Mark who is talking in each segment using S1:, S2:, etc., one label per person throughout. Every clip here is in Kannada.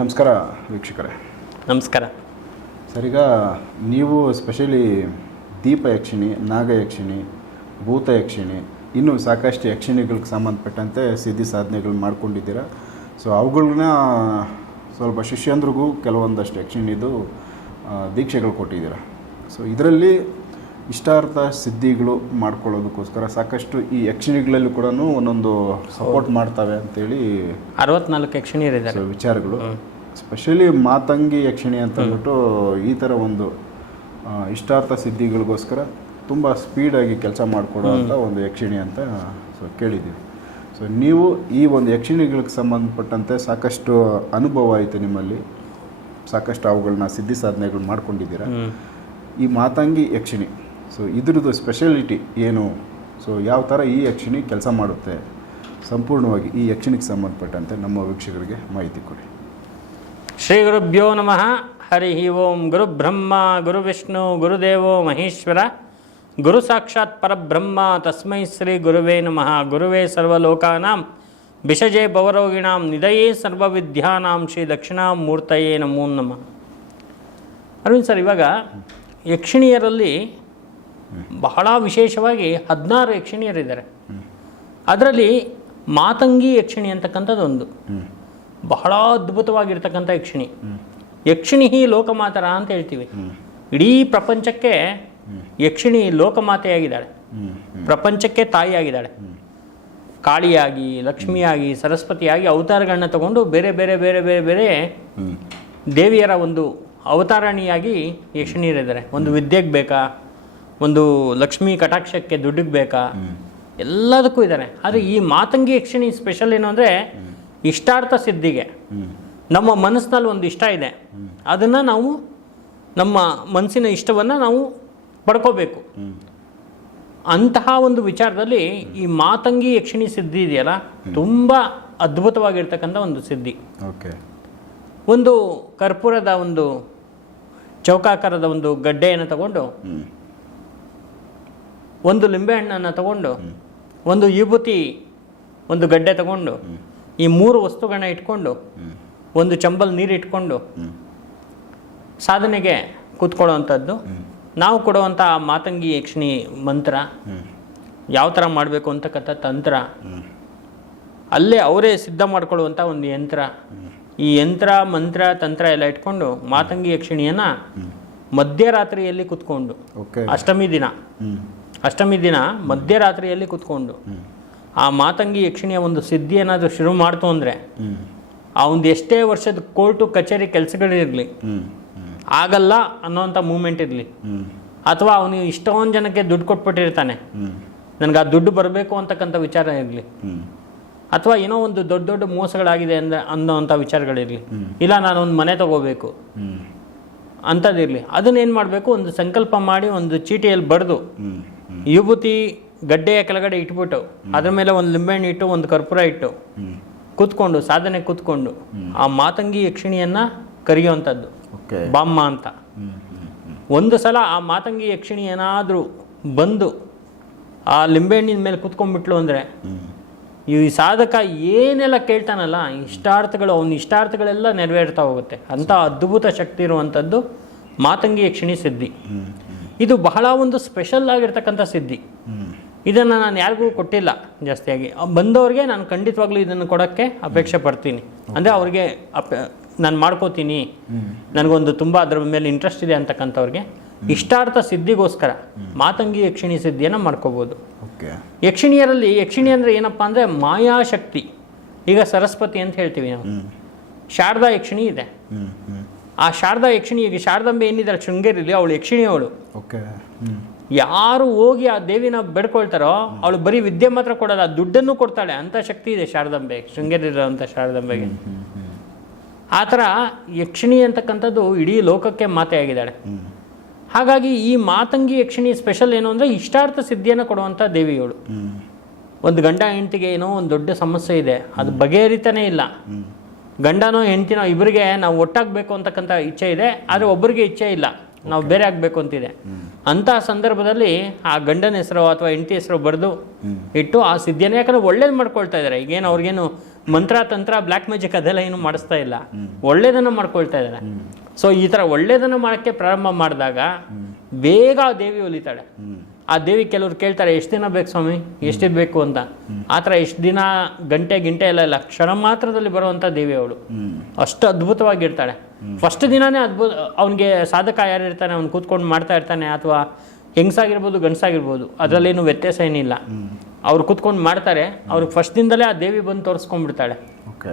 S1: ನಮಸ್ಕಾರ ವೀಕ್ಷಕರೇ.
S2: ನಮಸ್ಕಾರ.
S1: ಸರ್ ಈಗ ನೀವು ಸ್ಪೆಷಲಿ ದೀಪ ಯಕ್ಷಿಣಿ ನಾಗ ಯಕ್ಷಿಣಿ ಭೂತ ಯಕ್ಷಿಣಿ ಇನ್ನೂ ಸಾಕಷ್ಟು ಯಕ್ಷಿಣಿಗಳಿಗೆ ಸಂಬಂಧಪಟ್ಟಂತೆ ಸಿದ್ಧಿ ಸಾಧನೆಗಳು ಮಾಡ್ಕೊಂಡಿದ್ದೀರಾ. ಸೊ ಅವುಗಳನ್ನ ಸ್ವಲ್ಪ ಶಿಷ್ಯಂದ್ರಿಗೂ ಕೆಲವೊಂದಷ್ಟು ಯಕ್ಷಿಣಿದು ದೀಕ್ಷೆಗಳು ಕೊಟ್ಟಿದ್ದೀರಾ. ಸೊ ಇದರಲ್ಲಿ ಇಷ್ಟಾರ್ಥ ಸಿದ್ಧಿಗಳು ಮಾಡ್ಕೊಳ್ಳೋದಕ್ಕೋಸ್ಕರ ಸಾಕಷ್ಟು ಈ ಯಕ್ಷಿಣಿಗಳಲ್ಲೂ ಕೂಡ ಒಂದೊಂದು ಸಪೋರ್ಟ್ ಮಾಡ್ತವೆ ಅಂತೇಳಿ
S2: ಅರವತ್ನಾಲ್ಕು ಯಕ್ಷಿಣಿಯರಿದ್ದಾರೆ
S1: ಸೊ ವಿಚಾರಗಳು. ಸ್ಪೆಷಲಿ ಮಾತಂಗಿ ಯಕ್ಷಿಣಿ ಅಂತ ಅಂದ್ಬಿಟ್ಟು ಈ ಥರ ಒಂದು ಇಷ್ಟಾರ್ಥ ಸಿದ್ಧಿಗಳಿಗೋಸ್ಕರ ತುಂಬ ಸ್ಪೀಡಾಗಿ ಕೆಲಸ ಮಾಡಿಕೊಡುವಂಥ ಒಂದು ಯಕ್ಷಿಣಿ ಅಂತ ಸೊ ಕೇಳಿದ್ದೀವಿ. ಸೊ ನೀವು ಈ ಒಂದು ಯಕ್ಷಿಣಿಗಳಿಗೆ ಸಂಬಂಧಪಟ್ಟಂತೆ ಸಾಕಷ್ಟು ಅನುಭವ ಆಯಿತು ನಿಮ್ಮಲ್ಲಿ. ಸಾಕಷ್ಟು ಅವುಗಳನ್ನ ಸಿದ್ಧಿ ಸಾಧನೆಗಳು ಮಾಡ್ಕೊಂಡಿದ್ದೀರಾ. ಈ ಮಾತಂಗಿ ಯಕ್ಷಿಣಿ ಸೊ ಇದ್ರದ್ದು ಸ್ಪೆಷಾಲಿಟಿ ಏನು? ಸೊ ಯಾವ ಥರ ಈ ಯಕ್ಷಿಣಿ ಕೆಲಸ ಮಾಡುತ್ತೆ? ಸಂಪೂರ್ಣವಾಗಿ ಈ ಯಕ್ಷಿಣಿಗೆ ಸಂಬಂಧಪಟ್ಟಂತೆ ನಮ್ಮ ವೀಕ್ಷಕರಿಗೆ ಮಾಹಿತಿ ಕೊಡಿ.
S2: ಶ್ರೀ ಗುರುಭ್ಯೋ ನಮಃ. ಹರಿ ಓಂ. ಗುರು ಬ್ರಹ್ಮ, ಗುರು ವಿಷ್ಣು ಗುರುದೇವೋ ಮಹೇಶ್ವರ. ಗುರು ಸಾಕ್ಷಾತ್ ಪರಬ್ರಹ್ಮ. ತಸ್ಮೈ ಶ್ರೀ ಗುರುವೇ ನಮಃ. ಗುರುವೇ ಸರ್ವಲೋಕಾನಾಂ. ಬಿಷಜೆ ಭವರೋಗಿಣಾಂ ನಿಧಯೇ ಸರ್ವವಿದ್ಯಾನಾಂ. ಶ್ರೀ ದಕ್ಷಿಣಾಮೂರ್ತಯೇ ನಮೋ ನಮಃ. ಅರವಿಂದ್ ಸರ್, ಇವಾಗ ಯಕ್ಷಿಣಿಯರಲ್ಲಿ ಬಹಳ ವಿಶೇಷವಾಗಿ ಹದಿನಾರು ಯಕ್ಷಿಣಿಯರಿದ್ದಾರೆ. ಅದರಲ್ಲಿ ಮಾತಂಗಿ ಯಕ್ಷಿಣಿ ಅಂತಕ್ಕಂಥದ್ದು ಒಂದು. ಬಹಳ ಅದ್ಭುತವಾಗಿರ್ತಕ್ಕಂಥ ಯಕ್ಷಿಣಿ. ಯಕ್ಷಿಣಿ ಹಿ ಲೋಕಮಾತರ ಅಂತ ಹೇಳ್ತೀವಿ. ಇಡೀ ಪ್ರಪಂಚಕ್ಕೆ ಯಕ್ಷಿಣಿ ಲೋಕಮಾತೆಯಾಗಿದ್ದಾಳೆ. ಪ್ರಪಂಚಕ್ಕೆ ತಾಯಿಯಾಗಿದ್ದಾಳೆ. ಕಾಳಿಯಾಗಿ, ಲಕ್ಷ್ಮಿಯಾಗಿ, ಸರಸ್ವತಿಯಾಗಿ ಅವತಾರಗಳನ್ನ ತಗೊಂಡು ಬೇರೆ ಬೇರೆ ಬೇರೆ ಬೇರೆ ಬೇರೆ ದೇವಿಯರ ಒಂದು ಅವತಾರಣಿಯಾಗಿ ಯಕ್ಷಿಣಿಯರಿದ್ದಾರೆ. ಒಂದು ವಿದ್ಯೆಗೆ ಬೇಕಾ? ಒಂದು ಲಕ್ಷ್ಮೀ ಕಟಾಕ್ಷಕ್ಕೆ ದುಡ್ಡಿಗೆ ಬೇಕಾ? ಎಲ್ಲದಕ್ಕೂ ಇದ್ದಾರೆ. ಆದರೆ ಈ ಮಾತಂಗಿ ಯಕ್ಷಿಣಿ ಸ್ಪೆಷಲ್ ಏನು ಅಂದರೆ ಇಷ್ಟಾರ್ಥ ಸಿದ್ಧಿಗೆ. ನಮ್ಮ ಮನಸ್ಸಿನಲ್ಲಿ ಒಂದು ಇಷ್ಟ ಇದೆ. ಅದನ್ನು ನಾವು ನಮ್ಮ ಮನಸ್ಸಿನ ಇಷ್ಟವನ್ನು ನಾವು ಪಡ್ಕೋಬೇಕು. ಅಂತಹ ಒಂದು ವಿಚಾರದಲ್ಲಿ ಈ ಮಾತಂಗಿ ಯಕ್ಷಿಣಿ ಸಿದ್ಧಿ ಇದೆಯಲ್ಲ? ತುಂಬ ಅದ್ಭುತವಾಗಿರ್ತಕ್ಕಂಥ ಒಂದು ಸಿದ್ಧಿ.
S1: ಓಕೆ.
S2: ಒಂದು ಕರ್ಪೂರದ ಒಂದು ಚೌಕಾಕಾರದ ಒಂದು ಗಡ್ಡೆಯನ್ನು ತಗೊಂಡು ಒಂದು ಲಿಂಬೆಹಣ್ಣನ್ನು ತಗೊಂಡು ಒಂದು ವಿಭೂತಿ ಒಂದು ಗಡ್ಡೆ ತಗೊಂಡು ಈ ಮೂರು ವಸ್ತುಗಳನ್ನ ಇಟ್ಕೊಂಡು ಒಂದು ಚಂಬಲ್ ನೀರು ಇಟ್ಕೊಂಡು ಸಾಧನೆಗೆ ಕೂತ್ಕೊಳ್ಳೋವಂಥದ್ದು. ನಾವು ಕೊಡುವಂಥ ಮಾತಂಗಿ ಯಕ್ಷಿಣಿ ಮಂತ್ರ ಯಾವ ಥರ ಮಾಡಬೇಕು ಅಂತಕ್ಕಂಥ ತಂತ್ರ ಅಲ್ಲೇ ಅವರೇ ಸಿದ್ಧ ಮಾಡ್ಕೊಳ್ಳುವಂಥ ಒಂದು ಯಂತ್ರ. ಈ ಯಂತ್ರ ಮಂತ್ರ ತಂತ್ರ ಎಲ್ಲ ಇಟ್ಕೊಂಡು ಮಾತಂಗಿ ಯಕ್ಷಿಣಿಯನ್ನು ಮಧ್ಯರಾತ್ರಿಯಲ್ಲಿ ಕೂತ್ಕೊಂಡು ಅಷ್ಟಮಿ ದಿನ. ಅಷ್ಟಮಿ ದಿನ ಮಧ್ಯರಾತ್ರಿಯಲ್ಲಿ ಕುತ್ಕೊಂಡು ಆ ಮಾತಂಗಿ ಯಕ್ಷಿಣಿಯ ಒಂದು ಸಿದ್ಧಿ ಏನಾದರೂ ಶುರು ಮಾಡ್ತು ಅಂದರೆ ಆ ಒಂದು ಎಷ್ಟೇ ವರ್ಷದ ಕೋರ್ಟು ಕಚೇರಿ ಕೆಲಸಗಳಿರಲಿ ಆಗಲ್ಲ ಅನ್ನೋವಂಥ ಮೂಮೆಂಟ್ ಇರಲಿ. ಅಥವಾ ಅವನು ಇಷ್ಟೊಂದು ಜನಕ್ಕೆ ದುಡ್ಡು ಕೊಟ್ಬಿಟ್ಟಿರ್ತಾನೆ. ನನಗೆ ಆ ದುಡ್ಡು ಬರಬೇಕು ಅಂತಕ್ಕಂಥ ವಿಚಾರ ಇರಲಿ. ಅಥವಾ ಏನೋ ಒಂದು ದೊಡ್ಡ ದೊಡ್ಡ ಮೋಸಗಳಾಗಿದೆ ಅಂದ ಅನ್ನೋವಂಥ ವಿಚಾರಗಳಿರಲಿ. ಇಲ್ಲ ನಾನು ಒಂದು ಮನೆ ತಗೋಬೇಕು. ಅಂಥದ್ದಿರಲಿ. ಅದನ್ನೇನು ಮಾಡಬೇಕು? ಒಂದು ಸಂಕಲ್ಪ ಮಾಡಿ ಒಂದು ಚೀಟಿಯಲ್ಲಿ ಬರೆದು ವಿಭೂತಿ ಗಡ್ಡೆಯ ಕೆಳಗಡೆ ಇಟ್ಬಿಟ್ಟು ಅದ್ರ ಮೇಲೆ ಒಂದು ಲಿಂಬೆಹಣ್ಣು ಇಟ್ಟು ಒಂದು ಕರ್ಪೂರ ಇಟ್ಟು ಕೂತ್ಕೊಂಡು ಸಾಧನೆ ಕೂತ್ಕೊಂಡು ಆ ಮಾತಂಗಿ ಯಕ್ಷಿಣಿಯನ್ನ ಕರೆಯುವಂಥದ್ದು ಬಾಮ್ಮ ಅಂತ. ಒಂದು ಸಲ ಆ ಮಾತಂಗಿ ಯಕ್ಷಿಣಿ ಏನಾದರೂ ಬಂದು ಆ ಲಿಂಬೆಹಣ್ಣಿನ ಮೇಲೆ ಕೂತ್ಕೊಂಡ್ಬಿಟ್ಲು ಅಂದರೆ ಈ ಸಾಧಕ ಏನೆಲ್ಲ ಕೇಳ್ತಾನಲ್ಲ ಇಷ್ಟಾರ್ಥಗಳು ಅವನ ಇಷ್ಟಾರ್ಥಗಳೆಲ್ಲ ನೆರವೇರ್ತಾ ಹೋಗುತ್ತೆ. ಅಂಥ ಅದ್ಭುತ ಶಕ್ತಿ ಇರುವಂಥದ್ದು ಮಾತಂಗಿ ಯಕ್ಷಿಣಿ ಸಿದ್ಧಿ. ಇದು ಬಹಳ ಒಂದು ಸ್ಪೆಷಲ್ ಆಗಿರ್ತಕ್ಕಂಥ ಸಿದ್ಧಿ. ಇದನ್ನು ನಾನು ಯಾರಿಗೂ ಕೊಟ್ಟಿಲ್ಲ ಜಾಸ್ತಿಯಾಗಿ. ಬಂದವ್ರಿಗೆ ನಾನು ಖಂಡಿತವಾಗ್ಲೂ ಇದನ್ನು ಕೊಡೋಕ್ಕೆ ಅಪೇಕ್ಷೆ ಪಡ್ತೀನಿ. ಅಂದರೆ ಅವ್ರಿಗೆ ಅಪ ನಾನು ಮಾಡ್ಕೋತೀನಿ. ನನಗೊಂದು ತುಂಬ ಅದ್ರ ಮೇಲೆ ಇಂಟ್ರೆಸ್ಟ್ ಇದೆ ಅಂತಕ್ಕಂಥವ್ರಿಗೆ. ಇಷ್ಟಾರ್ಥ ಸಿದ್ಧಿಗೋಸ್ಕರ ಮಾತಂಗಿ ಯಕ್ಷಿಣಿ ಸಿದ್ಧಿಯನ್ನು ಮಾಡ್ಕೋಬೋದು. ಯಕ್ಷಿಣಿಯರಲ್ಲಿ ಯಕ್ಷಿಣಿ ಅಂದರೆ ಏನಪ್ಪ ಅಂದರೆ ಮಾಯಾಶಕ್ತಿ. ಈಗ ಸರಸ್ವತಿ ಅಂತ ಹೇಳ್ತೀವಿ ನಾವು. ಶಾರದಾ ಯಕ್ಷಿಣಿ ಇದೆ. ಆ ಶಾರದಾ ಯಕ್ಷಿಣಿ ಈಗ ಶಾರದಾಂಬೆ ಏನಿದ್ದಾರೆ ಶೃಂಗೇರಿಲಿ ಅವಳು ಯಕ್ಷಿಣಿ ಅವಳು
S1: ಓಕೆ
S2: ಯಾರು ಹೋಗಿ ಆ ದೇವಿನ ಬೇಡ್ಕೊಳ್ತಾರೋ ಅವಳು ಬರೀ ವಿದ್ಯೆ ಮಾತ್ರ ಕೊಡಲ್ಲ ದುಡ್ಡನ್ನು ಕೊಡ್ತಾಳೆ. ಅಂತ ಶಕ್ತಿ ಇದೆ ಶಾರದಾಂಬೆ ಶೃಂಗೇರಿರೋಂಥ ಶಾರದಾಂಬೆಗೆ. ಆ ಥರ ಯಕ್ಷಿಣಿ ಅಂತಕ್ಕಂಥದ್ದು ಇಡೀ ಲೋಕಕ್ಕೆ ಮಾತೆಯಾಗಿದ್ದಾಳೆ
S1: ಆಗಿದ್ದಾಳೆ.
S2: ಹಾಗಾಗಿ ಈ ಮಾತಂಗಿ ಯಕ್ಷಿಣಿ ಸ್ಪೆಷಲ್ ಏನು ಅಂದರೆ ಇಷ್ಟಾರ್ಥ ಸಿದ್ಧಿಯನ್ನು ಕೊಡುವಂಥ
S1: ದೇವಿಗಳು
S2: ಒಂದು ಗಂಡ ಹೆಂಡತಿಗೆ ಏನೋ ಒಂದು ದೊಡ್ಡ ಸಮಸ್ಯೆ ಇದೆ. ಅದು ಬಗೆಹರಿತಾನೇ ಇಲ್ಲ. ಗಂಡನೋ ಹೆಂಡ್ತಿನೋ ಇಬ್ಬರಿಗೆ ನಾವು ಒಟ್ಟಾಗಬೇಕು ಅಂತಕ್ಕಂಥ ಇಚ್ಛೆ ಇದೆ, ಆದರೆ ಒಬ್ಬರಿಗೆ ಇಚ್ಛೆ ಇಲ್ಲ. ನಾವು ಬೇರೆ ಆಗಬೇಕು ಅಂತಿದೆ. ಅಂತಹ ಸಂದರ್ಭದಲ್ಲಿ ಆ ಗಂಡನ ಹೆಸರು ಅಥವಾ ಹೆಂಡತಿ ಹೆಸರು ಬರೆದು ಇಟ್ಟು ಆ ಸಿದ್ಧಿಯನ್ನು, ಯಾಕಂದ್ರೆ ಒಳ್ಳೇದು ಮಾಡ್ಕೊಳ್ತಾ ಇದ್ದಾರೆ. ಈಗೇನು ಅವ್ರಿಗೇನು ಮಂತ್ರ, ತಂತ್ರ ಬ್ಲ್ಯಾಕ್ ಮ್ಯಾಜಿಕ್ ಅದೆಲ್ಲ ಏನು ಮಾಡಿಸ್ತಾ ಇಲ್ಲ. ಒಳ್ಳೇದನ್ನು ಮಾಡ್ಕೊಳ್ತಾ ಇದ್ದಾರೆ. ಸೊ ಈ ಥರ ಒಳ್ಳೇದನ್ನ ಮಾಡಕ್ಕೆ ಪ್ರಾರಂಭ ಮಾಡಿದಾಗ ಬೇಗ ದೇವಿ ಒಲಿತಾಳೆ. ಆ ದೇವಿ ಕೆಲವ್ರು ಕೇಳ್ತಾರೆ ಎಷ್ಟು ದಿನ ಬೇಕು ಸ್ವಾಮಿ? ಎಷ್ಟಿದ್ ಬೇಕು ಅಂತ. ಆ ಥರ ಎಷ್ಟು ದಿನ ಗಂಟೆ ಗಿಂಟೆ ಎಲ್ಲ ಇಲ್ಲ. ಕ್ಷಣ ಮಾತ್ರದಲ್ಲಿ ಬರುವಂಥ ದೇವಿ ಅವಳು. ಅಷ್ಟು ಅದ್ಭುತವಾಗಿರ್ತಾಳೆ. ಫಸ್ಟ್ ದಿನಾನೇ ಅದ್ಭುತ ಅವನಿಗೆ ಸಾಧಕ ಯಾರು ಇರ್ತಾನೆ ಅವ್ನು ಕೂತ್ಕೊಂಡು ಮಾಡ್ತಾ ಇರ್ತಾನೆ ಅಥವಾ ಹೆಂಗಸಾಗಿರ್ಬೋದು ಗಂಡಸಾಗಿರ್ಬೋದು ಅದರಲ್ಲೇನು ವ್ಯತ್ಯಾಸ ಏನಿಲ್ಲ. ಅವ್ರು ಕೂತ್ಕೊಂಡು ಮಾಡ್ತಾರೆ ಅವ್ರಿಗೆ ಫಸ್ಟ್ ದಿನದಲ್ಲೇ ಆ ದೇವಿ ಬಂದು ತೋರಿಸ್ಕೊಂಡ್ಬಿಡ್ತಾಳೆ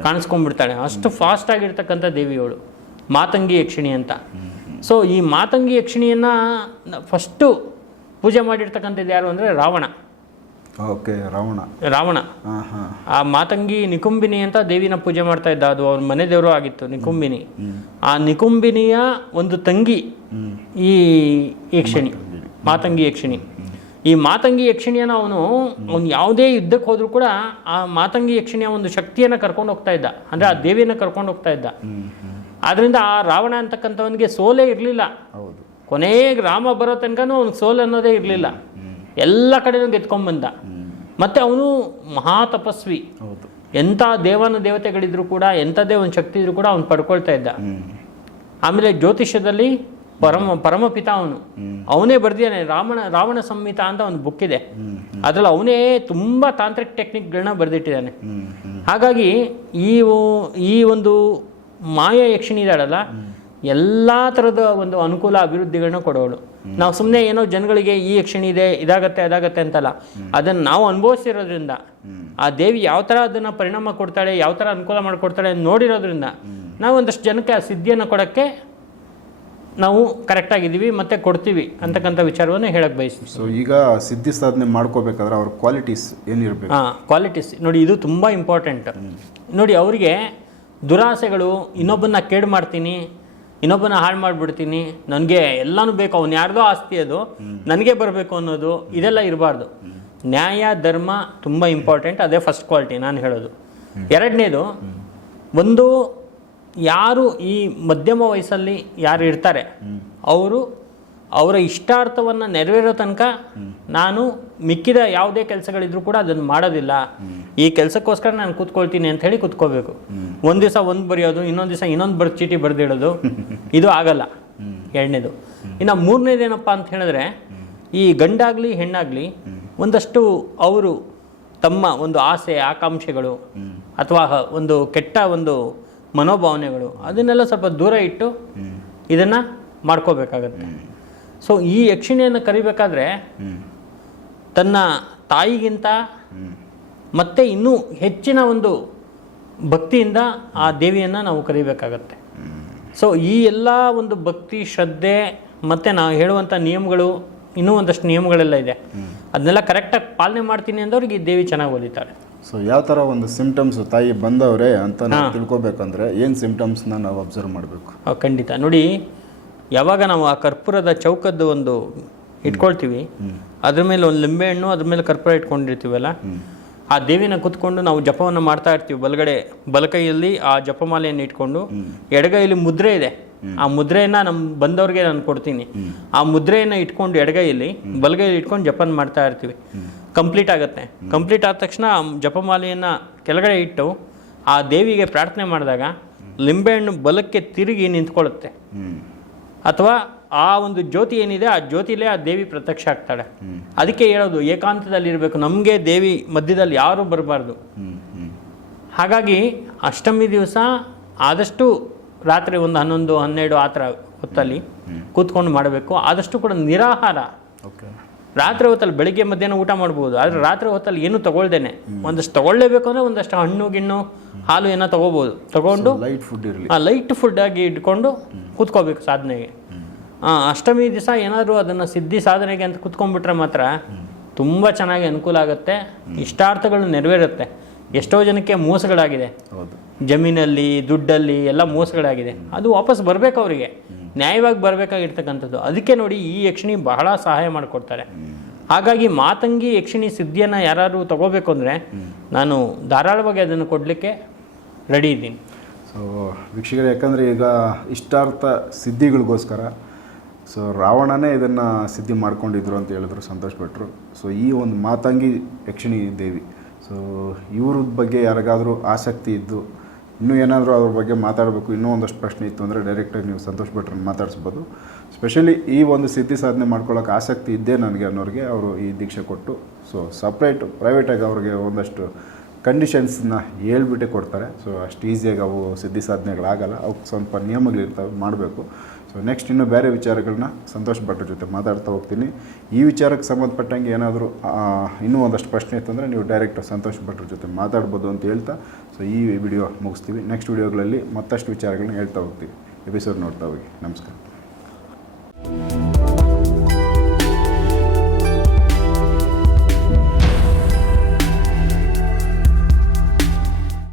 S2: ಕಾಣಿಸ್ಕೊಂಡ್ಬಿಡ್ತಾಳೆ. ಅಷ್ಟು ಫಾಸ್ಟ್ ಆಗಿರ್ತಕ್ಕಂಥ ದೇವಿಯವಳು ಮಾತಂಗಿ ಯಕ್ಷಿಣಿ ಅಂತ. ಸೊ ಈ ಮಾತಂಗಿ ಯಕ್ಷಿಣಿಯನ್ನು ಫಸ್ಟು ಪೂಜೆ ಮಾಡಿರ್ತಕ್ಕಂಥದ್ದು ಯಾರು ಅಂದರೆ ರಾವಣ.
S1: ಓಕೆ ರಾವಣ.
S2: ರಾವಣ. ಆ ಮಾತಂಗಿ ನಿಕುಂಬಿನಿ ಅಂತ ದೇವಿನ ಪೂಜೆ ಮಾಡ್ತಾ ಇದ್ದ. ಅದು ಅವ್ರ ಮನೆ ದೇವರು ಆಗಿತ್ತು ನಿಕುಂಬಿನಿ. ಆ ನಿಕುಂಬಿನಿಯ ಒಂದು ತಂಗಿ ಈ ಯಕ್ಷಿಣಿ ಮಾತಂಗಿ ಯಕ್ಷಿಣಿ. ಈ ಮಾತಂಗಿ ಯಕ್ಷಿಣಿಯನ್ನ ಅವನು ಅವನು ಯಾವುದೇ ಯುದ್ಧಕ್ಕೆ ಹೋದರೂ ಕೂಡ ಆ ಮಾತಂಗಿ ಯಕ್ಷಿಣಿಯ ಒಂದು ಶಕ್ತಿಯನ್ನು ಕರ್ಕೊಂಡು ಹೋಗ್ತಾ ಇದ್ದ. ಅಂದರೆ ಆ ದೇವಿಯನ್ನು ಕರ್ಕೊಂಡು ಹೋಗ್ತಾ ಇದ್ದ. ಆದ್ರಿಂದ ಆ ರಾವಣ ಅಂತಕ್ಕಂಥವನಿಗೆ ಸೋಲೇ ಇರಲಿಲ್ಲ.
S1: ಹೌದು.
S2: ಕೊನೆಗೆ ರಾಮ ಬರೋ ತನಕನೂ ಅವ್ನಿಗೆ ಸೋಲು ಅನ್ನೋದೇ ಇರಲಿಲ್ಲ. ಎಲ್ಲ ಕಡೆನೂ ಗೆದ್ಕೊಂಡ್ಬಂದ ಮತ್ತೆ ಅವನು ಮಹಾ ತಪಸ್ವಿ.
S1: ಹೌದು.
S2: ಎಂಥ ದೇವನ ದೇವತೆಗಳಿದ್ರು ಕೂಡ ಎಂಥದೇ ಒಂದು ಶಕ್ತಿ ಇದ್ರು ಕೂಡ ಅವ್ನು ಪಡ್ಕೊಳ್ತಾ ಇದ್ದ. ಆಮೇಲೆ ಜ್ಯೋತಿಷ್ಯದಲ್ಲಿ ಪರಮ ಪರಮಪಿತ ಅವನು. ಅವನೇ ಬರ್ದಿದ್ದಾನೆ ರಾವಣ ರಾವಣ ಸಂಹಿತ ಅಂತ ಒಂದು ಬುಕ್ ಇದೆ. ಅದ್ರಲ್ಲಿ ಅವನೇ ತುಂಬ ತಾಂತ್ರಿಕ ಟೆಕ್ನಿಕ್ಗಳನ್ನ ಬರೆದಿಟ್ಟಿದ್ದಾನೆ. ಹಾಗಾಗಿ ಈ ಈ ಒಂದು ಮಾಯ ಯಕ್ಷಿಣಿ ಇದ್ದಾಳಲ್ಲ ಎಲ್ಲ ಥರದ ಒಂದು ಅನುಕೂಲ ಅಭಿವೃದ್ಧಿಗಳನ್ನ ಕೊಡೋಳು. ನಾವು ಸುಮ್ಮನೆ ಏನೋ ಜನಗಳಿಗೆ ಈ ಯಕ್ಷಣ ಇದೆ ಇದಾಗತ್ತೆ ಅದಾಗತ್ತೆ ಅಂತಲ್ಲ. ಅದನ್ನು ನಾವು ಅನುಭವಿಸಿರೋದ್ರಿಂದ ಆ ದೇವಿ ಯಾವ ಥರ ಅದನ್ನು ಪರಿಣಾಮ ಕೊಡ್ತಾಳೆ ಯಾವ ಥರ ಅನುಕೂಲ ಮಾಡಿಕೊಡ್ತಾಳೆ ಅಂತ ನೋಡಿರೋದ್ರಿಂದ ನಾವು ಒಂದಷ್ಟು ಜನಕ್ಕೆ ಆ ಸಿದ್ಧಿಯನ್ನು ಕೊಡೋಕ್ಕೆ ನಾವು ಕರೆಕ್ಟಾಗಿದ್ದೀವಿ ಮತ್ತೆ ಕೊಡ್ತೀವಿ ಅಂತಕ್ಕಂಥ ವಿಚಾರವನ್ನು ಹೇಳಕ್ ಬಯಸ್ತೀವಿ.
S1: ಸೊ ಈಗ ಸಿದ್ಧಿ ಸಾಧನೆ ಮಾಡ್ಕೋಬೇಕಾದ್ರೆ ಅವ್ರ ಕ್ವಾಲಿಟೀಸ್ ಏನಿರಬೇಕು?
S2: ಹಾಂ ಕ್ವಾಲಿಟೀಸ್ ನೋಡಿ ಇದು ತುಂಬ ಇಂಪಾರ್ಟೆಂಟ್ ನೋಡಿ ಅವರಿಗೆ ದುರಾಸೆಗಳು ಇನ್ನೊಬ್ಬನ್ನ ಕೇಡು ಮಾಡ್ತೀನಿ ಇನ್ನೊಬ್ಬನ ಹಾಳು ಮಾಡಿಬಿಡ್ತೀನಿ ನನಗೆ ಎಲ್ಲನೂ ಬೇಕು ಅವ್ನು ಯಾರ್ದೋ ಆಸ್ತಿ ಅದು ನನಗೆ ಬರಬೇಕು ಅನ್ನೋದು ಇದೆಲ್ಲ ಇರಬಾರ್ದು. ನ್ಯಾಯ ಧರ್ಮ ತುಂಬ ಇಂಪಾರ್ಟೆಂಟ್ ಅದೇ ಫಸ್ಟ್ ಕ್ವಾಲಿಟಿ ನಾನು ಹೇಳೋದು. ಎರಡನೇದು ಒಂದು ಯಾರು ಈ ಮಧ್ಯಮ ವಯಸ್ಸಲ್ಲಿ ಯಾರು ಇರ್ತಾರೆ ಅವರು ಅವರ ಇಷ್ಟಾರ್ಥವನ್ನು ನೆರವೇರೋ ತನಕ ನಾನು ಮಿಕ್ಕಿದ ಯಾವುದೇ ಕೆಲಸಗಳಿದ್ರು ಕೂಡ ಅದನ್ನು ಮಾಡೋದಿಲ್ಲ. ಈ ಕೆಲಸಕ್ಕೋಸ್ಕರ ನಾನು ಕೂತ್ಕೊಳ್ತೀನಿ ಅಂತ ಹೇಳಿ ಕೂತ್ಕೋಬೇಕು. ಒಂದು ದಿವಸ ಒಂದು ಬರೆಯೋದು ಇನ್ನೊಂದು ದಿವಸ ಇನ್ನೊಂದು ಬರ್ ಚೀಟಿ ಬರೆದಿಡೋದು ಇದು ಆಗಲ್ಲ. ಎರಡನೇದು. ಇನ್ನು ಮೂರನೇದೇನಪ್ಪ ಅಂತ ಹೇಳಿದ್ರೆ ಈ ಗಂಡಾಗಲಿ ಹೆಣ್ಣಾಗಲಿ ಒಂದಷ್ಟು ಅವರು ತಮ್ಮ ಒಂದು ಆಸೆ ಆಕಾಂಕ್ಷೆಗಳು ಅಥವಾ ಒಂದು ಕೆಟ್ಟ ಒಂದು ಮನೋಭಾವನೆಗಳು ಅದನ್ನೆಲ್ಲ ಸ್ವಲ್ಪ ದೂರ ಇಟ್ಟು ಇದನ್ನು ಮಾಡ್ಕೋಬೇಕಾಗತ್ತೆ. ಸೊ ಈ ಯಕ್ಷಿಣಿಯನ್ನು ಕರಿಬೇಕಾದ್ರೆ ತನ್ನ ತಾಯಿಗಿಂತ ಮತ್ತೆ ಇನ್ನೂ ಹೆಚ್ಚಿನ ಒಂದು ಭಕ್ತಿಯಿಂದ ಆ ದೇವಿಯನ್ನು ನಾವು ಕರಿಬೇಕಾಗತ್ತೆ. ಸೊ ಈ ಎಲ್ಲ ಒಂದು ಭಕ್ತಿ ಶ್ರದ್ಧೆ ಮತ್ತು ನಾವು ಹೇಳುವಂಥ ನಿಯಮಗಳು ಇನ್ನೂ ಒಂದಷ್ಟು ನಿಯಮಗಳೆಲ್ಲ ಇದೆ. ಅದನ್ನೆಲ್ಲ ಕರೆಕ್ಟಾಗಿ ಪಾಲನೆ ಮಾಡ್ತೀನಿ ಅಂದವ್ರಿಗೆ ಈ ದೇವಿ ಚೆನ್ನಾಗಿ ಒಲಿತಾರೆ
S1: ಸೊ ಯಾವ ಥರ ಒಂದು ಸಿಂಪ್ಟಮ್ಸ್ ತಾಯಿ ಬಂದವ್ರೆ ಅಂತ ನಾವು ತಿಳ್ಕೊಬೇಕಂದ್ರೆ ಏನು ಸಿಂಪ್ಟಮ್ಸ್ನ ನಾವು ಅಬ್ಸರ್ವ್ ಮಾಡಬೇಕು?
S2: ಖಂಡಿತ. ನೋಡಿ ಯಾವಾಗ ನಾವು ಆ ಕರ್ಪೂರದ ಚೌಕದ್ದು ಒಂದು ಇಟ್ಕೊಳ್ತೀವಿ ಅದ್ರ ಮೇಲೆ ಒಂದು ಲಿಂಬೆಹಣ್ಣು ಅದ್ರ ಮೇಲೆ ಕರ್ಪೂರ ಇಟ್ಕೊಂಡಿರ್ತೀವಲ್ಲ ಆ ದೇವಿನ ಕುತ್ಕೊಂಡು ನಾವು ಜಪವನ್ನು ಮಾಡ್ತಾ ಇರ್ತೀವಿ. ಬಲಗಡೆ ಬಲಕೈಯಲ್ಲಿ ಆ ಜಪಮಾಲೆಯನ್ನು ಇಟ್ಕೊಂಡು ಎಡಗೈಯಲ್ಲಿ ಮುದ್ರೆ ಇದೆ. ಆ ಮುದ್ರೆಯನ್ನ ನಮ್ಮ ಬಂದವ್ರಿಗೆ ನಾನು ಕೊಡ್ತೀನಿ. ಆ ಮುದ್ರೆಯನ್ನ ಇಟ್ಕೊಂಡು ಎಡಗೈಯಲ್ಲಿ ಬಲಗೈಯಲ್ಲಿ ಇಟ್ಕೊಂಡು ಜಪನ್ ಮಾಡ್ತಾ ಇರ್ತೀವಿ. ಕಂಪ್ಲೀಟ್ ಆಗುತ್ತೆ. ಕಂಪ್ಲೀಟ್ ಆದ ತಕ್ಷಣ ಆ ಜಪಮಾಲೆಯನ್ನ ಕೆಳಗಡೆ ಇಟ್ಟು ಆ ದೇವಿಗೆ ಪ್ರಾರ್ಥನೆ ಮಾಡಿದಾಗ ಲಿಂಬೆಹಣ್ಣು ಬಲಕ್ಕೆ ತಿರುಗಿ ನಿಂತ್ಕೊಳ್ಳುತ್ತೆ. ಅಥವಾ ಆ ಒಂದು ಜ್ಯೋತಿ ಏನಿದೆ ಆ ಜ್ಯೋತಿಲೇ ಆ ದೇವಿ ಪ್ರತ್ಯಕ್ಷ ಆಗ್ತಾಳೆ. ಅದಕ್ಕೆ ಹೇಳೋದು ಏಕಾಂತದಲ್ಲಿ ಇರಬೇಕು ನಮಗೆ ದೇವಿ ಮಧ್ಯದಲ್ಲಿ ಯಾರೂ ಬರಬಾರ್ದು. ಹಾಗಾಗಿ ಅಷ್ಟಮಿ ದಿವಸ ಆದಷ್ಟು ರಾತ್ರಿ ಒಂದು ಹನ್ನೊಂದು ಹನ್ನೆರಡು ಆ ಥರ ಹೊತ್ತಲ್ಲಿ ಕೂತ್ಕೊಂಡು ಮಾಡಬೇಕು. ಆದಷ್ಟು ಕೂಡ ನಿರಾಹಾರ.
S1: ಓಕೆ.
S2: ರಾತ್ರಿ ಹೊತ್ತಲ್ಲಿ ಬೆಳಿಗ್ಗೆ ಮಧ್ಯಾಹ್ನ ಊಟ ಮಾಡ್ಬೋದು ಆದರೆ ರಾತ್ರಿ ಹೊತ್ತಲ್ಲಿ ಏನು ತಗೊಳ್ದೇನೆ. ಒಂದಷ್ಟು ತಗೊಳ್ಳೇಬೇಕು ಅಂದರೆ ಒಂದಷ್ಟು ಹಣ್ಣು ಗಿಣ್ಣು ಹಾಲು ಏನೋ ತಗೋಬೋದು. ತಗೊಂಡು
S1: ಲೈಟ್ ಫುಡ್ ಇರಲಿ.
S2: ಆ ಲೈಟ್ ಫುಡ್ ಆಗಿ ಇಟ್ಕೊಂಡು ಕೂತ್ಕೋಬೇಕು ಸಾಧನೆಗೆ. ಆ, ಅಷ್ಟಮಿ ದಿವಸ ಏನಾದರೂ ಅದನ್ನು ಸಿದ್ಧಿ ಸಾಧನೆಗೆ ಅಂತ ಕೂತ್ಕೊಂಡ್ಬಿಟ್ರೆ ಮಾತ್ರ ತುಂಬ ಚೆನ್ನಾಗಿ ಅನುಕೂಲ ಆಗುತ್ತೆ. ಇಷ್ಟಾರ್ಥಗಳು ನೆರವೇರುತ್ತೆ. ಎಷ್ಟೋ ಜನಕ್ಕೆ ಮೋಸಗಳಾಗಿದೆ. ಜಮೀನಲ್ಲಿ ದುಡ್ಡಲ್ಲಿ ಎಲ್ಲ ಮೋಸಗಳಾಗಿದೆ. ಅದು ವಾಪಸ್ ಬರಬೇಕು ಅವರಿಗೆ. ನ್ಯಾಯವಾಗಿ ಬರಬೇಕಾಗಿರ್ತಕ್ಕಂಥದ್ದು. ಅದಕ್ಕೆ ನೋಡಿ ಈ ಯಕ್ಷಿಣಿ ಬಹಳ ಸಹಾಯ ಮಾಡಿಕೊಡ್ತಾರೆ. ಹಾಗಾಗಿ ಮಾತಂಗಿ ಯಕ್ಷಿಣಿ ಸಿದ್ಧಿಯನ್ನು ಯಾರಾದರೂ ತಗೋಬೇಕು ಅಂದರೆ ನಾನು ಧಾರಾಳವಾಗಿ ಅದನ್ನು ಕೊಡಲಿಕ್ಕೆ ರೆಡಿ ಇದ್ದೀನಿ.
S1: ಸೊ ವೀಕ್ಷಕರು, ಯಾಕಂದರೆ ಈಗ ಇಷ್ಟಾರ್ಥ ಸಿದ್ಧಿಗಳಿಗೋಸ್ಕರ ಸೊ ರಾವಣನೇ ಇದನ್ನು ಸಿದ್ಧಿ ಮಾಡ್ಕೊಂಡಿದ್ರು ಅಂತ ಹೇಳಿದ್ರು ಸಂತೋಷ್ ಭಟ್ರು. ಸೊ ಈ ಒಂದು ಮಾತಂಗಿ ಯಕ್ಷಿಣಿ ದೇವಿ. ಸೊ ಇವ್ರ ಬಗ್ಗೆ ಯಾರಿಗಾದರೂ ಆಸಕ್ತಿ ಇದ್ದು ಇನ್ನೂ ಏನಾದರೂ ಅದ್ರ ಬಗ್ಗೆ ಮಾತಾಡಬೇಕು, ಇನ್ನೂ ಒಂದಷ್ಟು ಪ್ರಶ್ನೆ ಇತ್ತು ಅಂದರೆ ಡೈರೆಕ್ಟಾಗಿ ನೀವು ಸಂತೋಷ್ ಭಟ್ರನ್ನ ಮಾತಾಡಿಸ್ಬೋದು. ಸ್ಪೆಷಲಿ ಈ ಒಂದು ಸಿದ್ಧಿ ಸಾಧನೆ ಮಾಡ್ಕೊಳ್ಳೋಕೆ ಆಸಕ್ತಿ ಇದ್ದೇ ನನಗೆ ಅನ್ನೋರಿಗೆ ಅವರು ಈ ದೀಕ್ಷೆ ಕೊಟ್ಟು ಸೊ ಸಪ್ರೇಟ್ ಪ್ರೈವೇಟಾಗಿ ಅವ್ರಿಗೆ ಒಂದಷ್ಟು ಕಂಡೀಷನ್ಸ್ನ ಹೇಳ್ಬಿಟ್ಟೆ ಕೊಡ್ತಾರೆ. ಸೊ ಅಷ್ಟು ಈಸಿಯಾಗಿ ಅವು ಸಿದ್ಧಿ ಸಾಧನೆಗಳಾಗಲ್ಲ ಅವಕ್ಕೆ ಸ್ವಲ್ಪ ನಿಯಮಗಳಿರ್ತವೆ, ಮಾಡಬೇಕು. ಸೊ ನೆಕ್ಸ್ಟ್ ಇನ್ನೂ ಬೇರೆ ವಿಚಾರಗಳನ್ನ ಸಂತೋಷ್ ಭಟ್ರ ಜೊತೆ ಮಾತಾಡ್ತಾ ಹೋಗ್ತೀನಿ. ಈ ವಿಚಾರಕ್ಕೆ ಸಂಬಂಧಪಟ್ಟಂಗೆ ಏನಾದರೂ ಇನ್ನೂ ಒಂದಷ್ಟು ಪ್ರಶ್ನೆ ಇತ್ತು ಅಂದರೆ ನೀವು ಡೈರೆಕ್ಟ್ ಸಂತೋಷ್ ಭಟ್ರ ಜೊತೆ ಮಾತಾಡ್ಬೋದು ಅಂತ ಹೇಳ್ತಾ ಸೊ ಈ ವಿಡಿಯೋ ಮುಗಿಸ್ತೀವಿ. ನೆಕ್ಸ್ಟ್ ವಿಡಿಯೋಗಳಲ್ಲಿ ಮತ್ತಷ್ಟು ವಿಚಾರಗಳನ್ನ ಹೇಳ್ತಾ ಹೋಗ್ತೀವಿ. ಎಪಿಸೋಡ್ ನೋಡ್ತಾ ಹೋಗಿ. ನಮಸ್ಕಾರ.